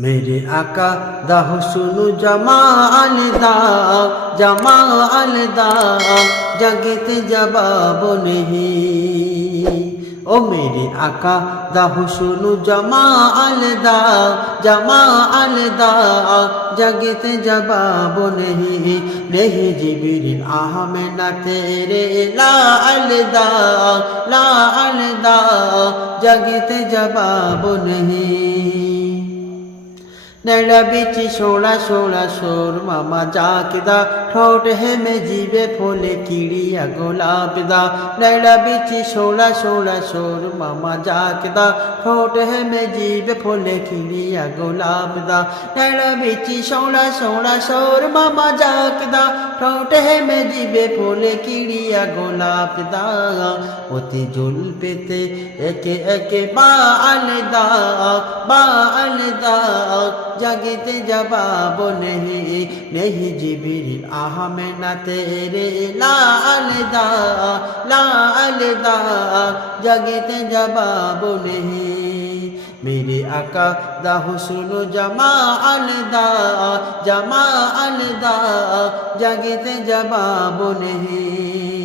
मेरे आका दा हुस्न जमाल दा जमाल दा जगत जवाब नहीं ओ मेरे आका दा हुस्न जमाल दा जमाल दा जगत जवाब नहीं नहीं जिबिरिल आहमे ना तेरे लाल दा लाल दा जगत जवाब नहीं নেড়া বিচি সোলা সোড়া সোর মামা জাকিদা ঠোঁট হেমে জিবে ফোলে কিড়িয়া গোলাপিদা। নেড়া বিচি সোলা সোলা সোর মামা জাকিদা ঠোঁট হেমে জিবে ফোলে কিড়িয়া গোলাপিদা। নেড়া বিচি সোলা সোলা সোর মামা জাকিদা ঠোঁট হেমে জিবে ফোলে কিড়িয়া গোলাপিদা। অতি জুল পেতে একে একে বা আলদা বা আলদা। जगते जवाब नहीं नहीं जिबिर, आह में न तेरे लालदा लालदा जगते जवाब नहीं, मेरे आका दा हुसन जमा अलदा जमा अलदा जगते जवाब नहीं।